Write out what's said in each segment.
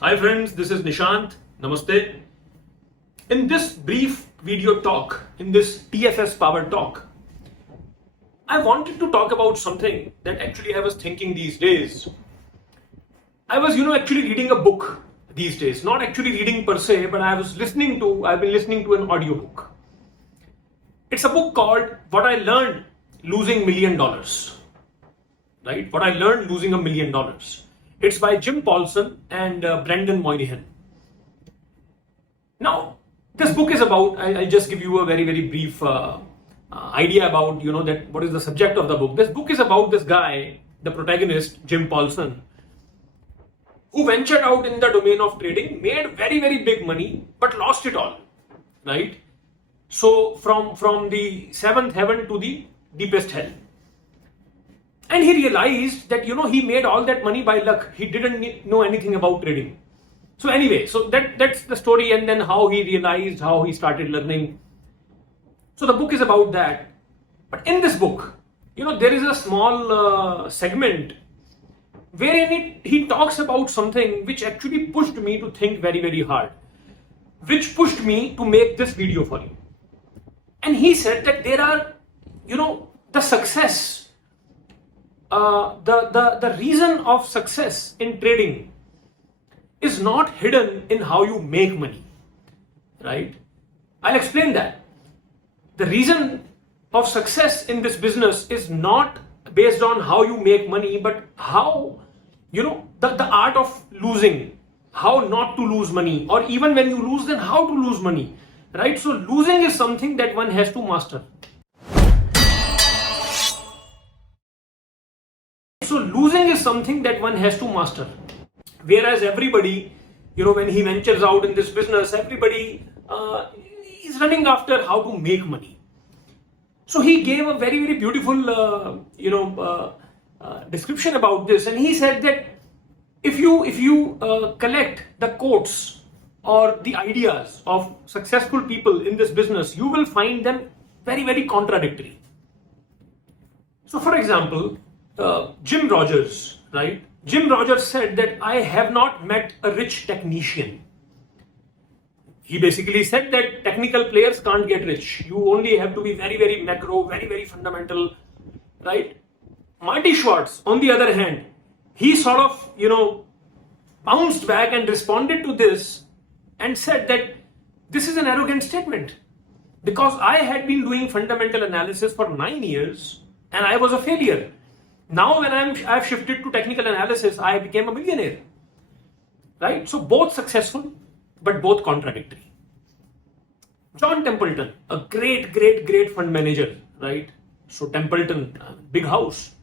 Hi friends, this is Nishant. Namaste. In this brief video talk, in this TFS Power Talk, I wanted to talk about something that actually I was thinking these days. I was, actually reading a book these days. Not actually reading per se, but I've been listening to an audiobook. It's a book called What I Learned Losing $1 Million. Right? What I Learned Losing $1 Million. It's by Jim Paulson and Brendan Moynihan. Now, this book is about, I'll just give you a very, very brief idea about, that what is the subject of the book. This book is about this guy, the protagonist, Jim Paulson, who ventured out in the domain of trading, made very, very big money, but lost it all, right? So from the seventh heaven to the deepest hell. And he realized that, he made all that money by luck. He didn't know anything about trading. So anyway, so that's the story, and then how he realized, how he started learning. So the book is about that. But in this book, there is a small segment wherein he talks about something which actually pushed me to think very, very hard, which pushed me to make this video for you. And he said that there are, the success, the reason of success in trading is not hidden in how you make money, right? I'll explain that. The reason of success in this business is not based on how you make money, but how, the art of losing, how not to lose money, or even when you lose, then how to lose money, right? So losing is something that one has to master. So losing is something that one has to master. Whereas everybody, when he ventures out in this business, everybody is running after how to make money. So he gave a very, very beautiful, description about this. And he said that if you collect the quotes or the ideas of successful people in this business, you will find them very, very contradictory. So for example, Jim Rogers, right? Jim Rogers said that I have not met a rich technician. He basically said that technical players can't get rich. You only have to be very, very macro, very, very fundamental, right? Marty Schwartz, on the other hand, he sort of, bounced back and responded to this and said that this is an arrogant statement because I had been doing fundamental analysis for 9 years and I was a failure. Now when I've shifted to technical analysis, I became a millionaire, right? So both successful, but both contradictory. John Templeton, a great, great, great fund manager, right? So Templeton, big house.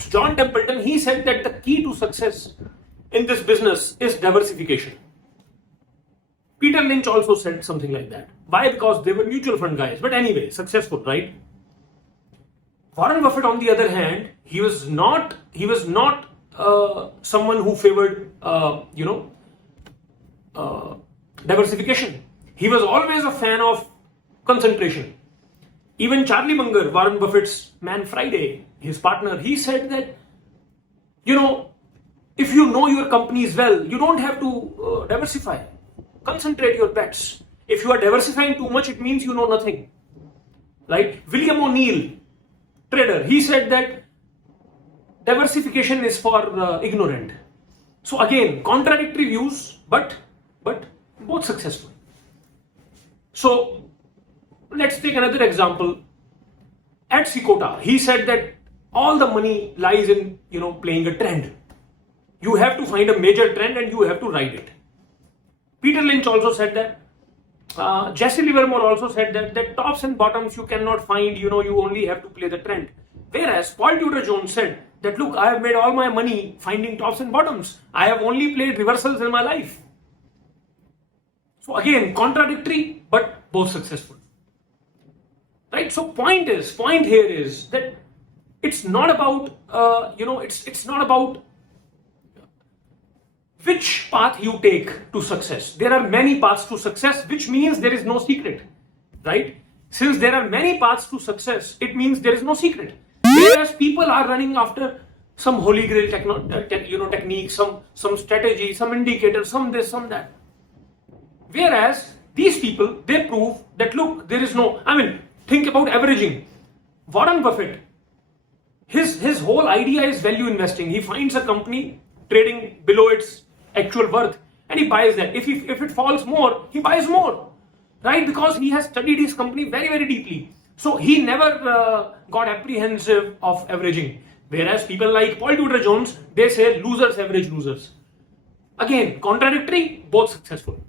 So John Templeton, he said that the key to success in this business is diversification. Peter Lynch also said something like that. Why? Because they were mutual fund guys. But anyway, successful, right? Warren Buffett, on the other hand, he was not someone who favored, diversification. He was always a fan of concentration. Even Charlie Munger, Warren Buffett's man Friday, his partner, he said that, if you know your companies well, you don't have to diversify. Concentrate your bets. If you are diversifying too much, it means you know nothing, right? William O'Neill, trader, he said that diversification is for ignorant. So again, contradictory views, but both successful. So let's take another example. At Sikota, he said that all the money lies in playing a trend. You have to find a major trend and you have to ride it. Peter Lynch also said that. Jesse Livermore also said that tops and bottoms you cannot find, you only have to play the trend. Whereas Paul Tudor Jones said that, look, I have made all my money finding tops and bottoms. I have only played reversals in my life. So again, contradictory, but both successful. Right? So point here is that it's not about, it's not about which path you take to success. There are many paths to success, which means there is no secret, right? Since there are many paths to success, it means there is no secret. Whereas people are running after some holy grail technique, some strategy, some indicator, some this, some that. Whereas these people, they prove that look, there is no, think about averaging. Warren Buffett, his whole idea is value investing. He finds a company trading below its actual worth and he buys that. If it falls more, he buys more, right? Because he has studied his company very, very deeply. So he never got apprehensive of averaging. Whereas people like Paul Tudor Jones, they say losers average losers. Again, contradictory, both successful.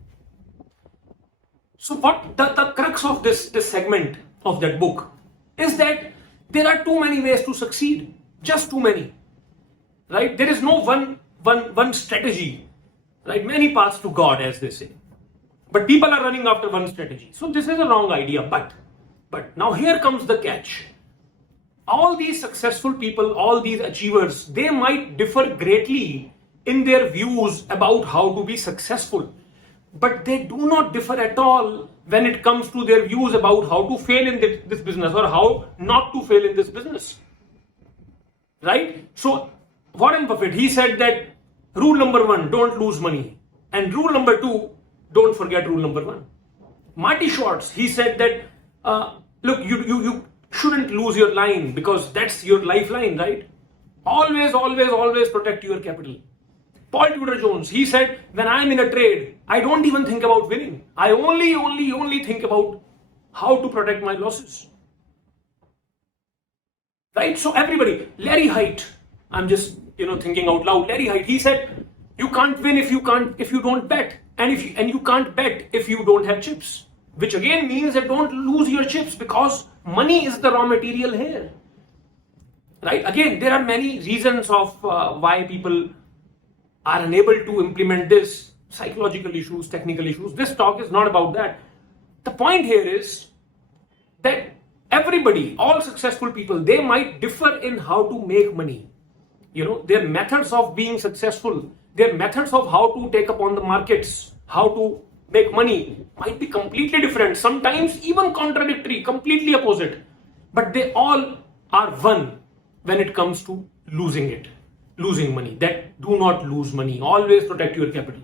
So what the crux of this segment of that book is that there are too many ways to succeed, just too many, right? There is no one strategy, right? Many paths to God, as they say. But people are running after one strategy. So this is a wrong idea. But now here comes the catch. All these successful people, all these achievers, they might differ greatly in their views about how to be successful. But they do not differ at all when it comes to their views about how to fail in this business or how not to fail in this business. Right? So Warren Buffett, he said that rule number 1, don't lose money. And rule number 2, don't forget rule number 1. Marty Schwartz, he said that, look, you shouldn't lose your line because that's your lifeline, right? Always protect your capital. Paul Tudor Jones, he said, when I'm in a trade, I don't even think about winning. I only think about how to protect my losses. Right? So everybody, Larry Hite, I'm just thinking out loud. Larry Hite, he said, you can't win if you don't bet, and you can't bet if you don't have chips. Which again means that don't lose your chips because money is the raw material here. Right? Again, there are many reasons of why people are unable to implement this, psychological issues, technical issues. This talk is not about that. The point here is that everybody, all successful people, they might differ in how to make money. Their methods of being successful, their methods of how to take up on the markets, how to make money might be completely different, sometimes even contradictory, completely opposite. But they all are one when it comes to losing money. That do not lose money. Always protect your capital.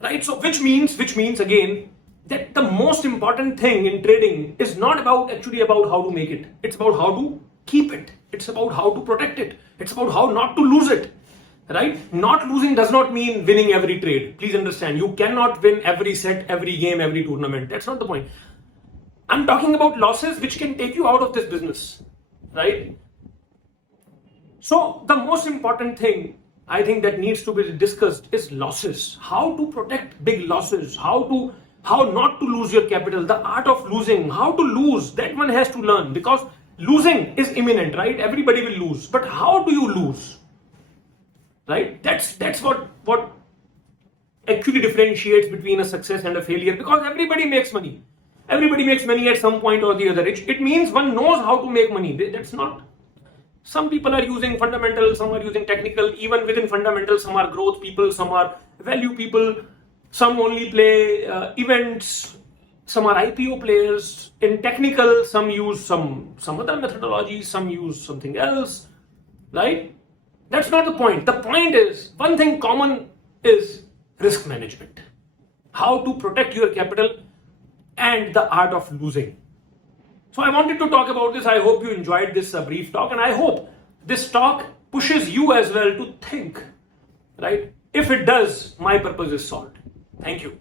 Right? So which means again that the most important thing in trading is not actually about how to make it. It's about how to keep it. It's about how to protect it. It's about how not to lose it. Right? Not losing does not mean winning every trade. Please understand, you cannot win every set, every game, every tournament. That's not the point. I'm talking about losses which can take you out of this business. Right? So the most important thing I think that needs to be discussed is losses. How to protect big losses, how not to lose your capital, the art of losing, how to lose, that one has to learn because losing is imminent, right? Everybody will lose. But how do you lose? Right? That's what actually differentiates between a success and a failure because everybody makes money. Everybody makes money at some point or the other. It means one knows how to make money. That's not. Some people are using fundamental, some are using technical. Even within fundamental, some are growth people, some are value people, some only play events, some are IPO players. In technical, some use some other methodology, some use something else, right? That's not the point. The point is, one thing common is risk management. How to protect your capital and the art of losing. So I wanted to talk about this. I hope you enjoyed this brief talk and I hope this talk pushes you as well to think, right? If it does, my purpose is solved. Thank you.